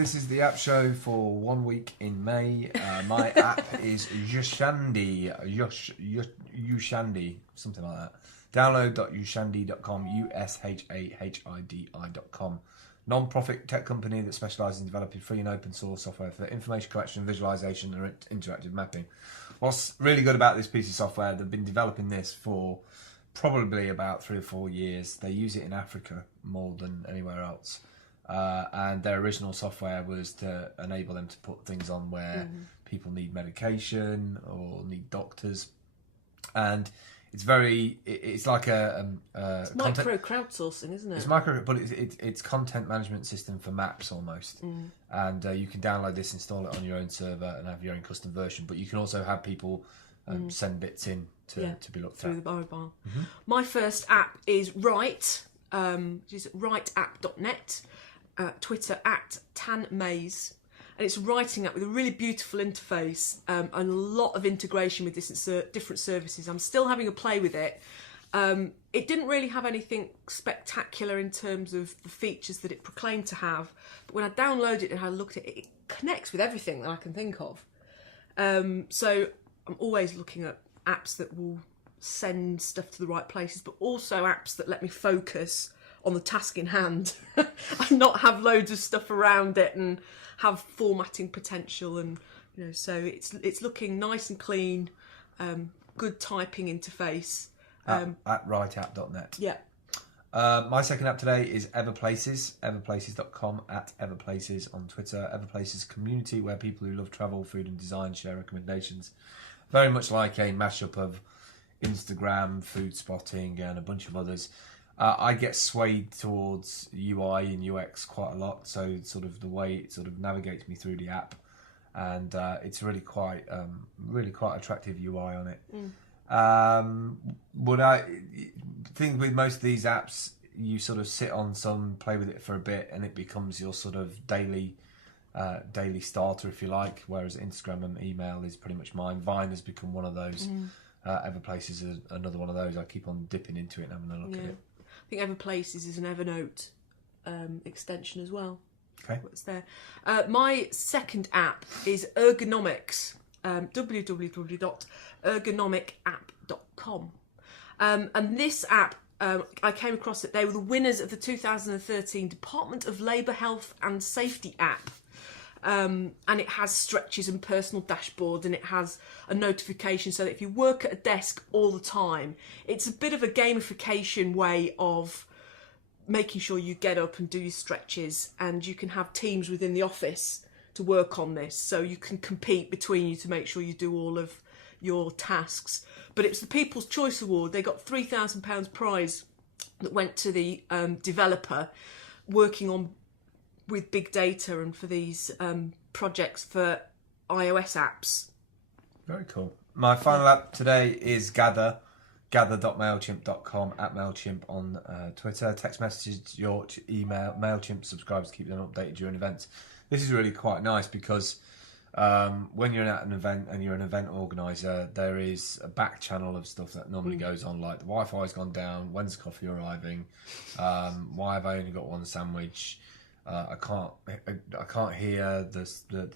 This is the app show for 1 week in May. My app is ushahidi, ushahidi, something like that. Download.ushahidi.com, ushahidi.com. Non-profit tech company that specialises in developing free and open source software for information collection, visualisation and interactive mapping. What's really good about this piece of software, they've been developing this for probably about 3 or 4 years. They use it in Africa more than anywhere else. And their original software was to enable them to put things on where people need medication or need doctors. And it's like it's micro crowdsourcing, isn't it? It's micro, but it's content management system for maps almost. And you can download this, install it on your own server, and have your own custom version. But you can also have people send bits in to be looked through at the mobile. My first app is Write, which is writeapp.net. Twitter @tanmaze, and it's a writing app with a really beautiful interface and a lot of integration with different services. I'm still having a play with it. It didn't really have anything spectacular in terms of the features that it proclaimed to have, but when I downloaded it and I looked at it, it connects with everything that I can think of. So I'm always looking at apps that will send stuff to the right places, but also apps that let me focus on the task in hand and not have loads of stuff around it and have formatting potential. And so it's looking nice and clean, good typing interface. at writeapp.net. Yeah. My second app today is everplaces, everplaces.com, @everplaces on Twitter. Everplaces community where people who love travel, food and design share recommendations. Very much like a mashup of Instagram, food spotting and a bunch of others. I get swayed towards UI and UX quite a lot, so sort of the way it sort of navigates me through the app, and it's really quite attractive UI on it. But I think with most of these apps, you sort of sit on some, play with it for a bit, and it becomes your sort of daily starter, if you like. Whereas Instagram and email is pretty much mine. Vine has become one of those. Everplaces is another one of those. I keep on dipping into it and having a look at it. I think everplaces is an Evernote extension as well. Okay. What's there? My second app is ergonomics. www.ergonomicapp.com. And this app, I came across it. They were the winners of the 2013 Department of Labour Health and Safety app. And it has stretches and personal dashboard, and it has a notification so that if you work at a desk all the time, it's a bit of a gamification way of making sure you get up and do your stretches, and you can have teams within the office to work on this, so you can compete between you to make sure you do all of your tasks. But it's the People's Choice Award. They got £3,000 prize that went to the developer working on with big data and for these projects for iOS apps. Very cool. My final app today is gather.mailchimp.com, @mailchimp on Twitter. Text messages, your email, MailChimp subscribers, keep them updated during events. This is really quite nice because when you're at an event and you're an event organiser, there is a back channel of stuff that normally goes on, like the Wi-Fi's gone down, when's coffee arriving, why have I only got one sandwich, I can't hear the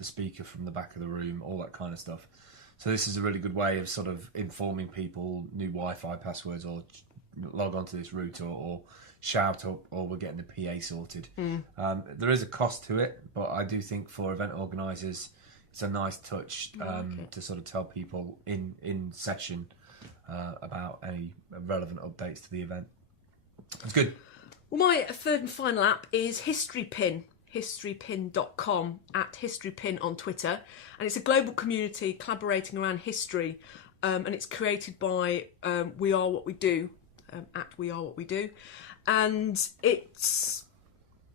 speaker from the back of the room, all that kind of stuff. So this is a really good way of sort of informing people new Wi-Fi passwords, or log onto this route, or shout up, or we're getting the PA sorted. There is a cost to it, but I do think for event organisers it's a nice touch to sort of tell people in session about any relevant updates to the event. It's good. Well, my third and final app is historypin, historypin.com, @historypin on Twitter, and it's a global community collaborating around history, and it's created by We Are What We Do, @We Are What We Do, and it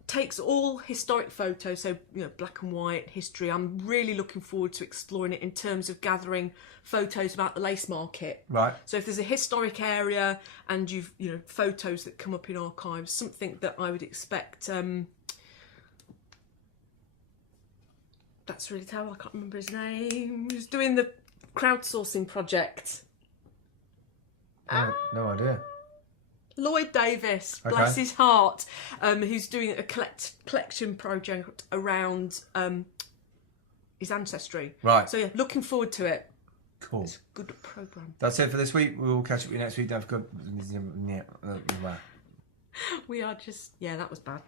takes all historic photos, so black and white history. I'm really looking forward to exploring it in terms of gathering photos about the lace market. Right. So if there's a historic area and you've photos that come up in archives, something that I would expect. That's really terrible. I can't remember his name. He was doing the crowdsourcing project. No idea. Lloyd Davis, Okay. bless his heart, who's doing a collection project around his ancestry. Right. So yeah, looking forward to it. Cool. It's a good programme. That's it for this week. We'll catch up with you next week. Don't forget. We are just... Yeah, that was bad.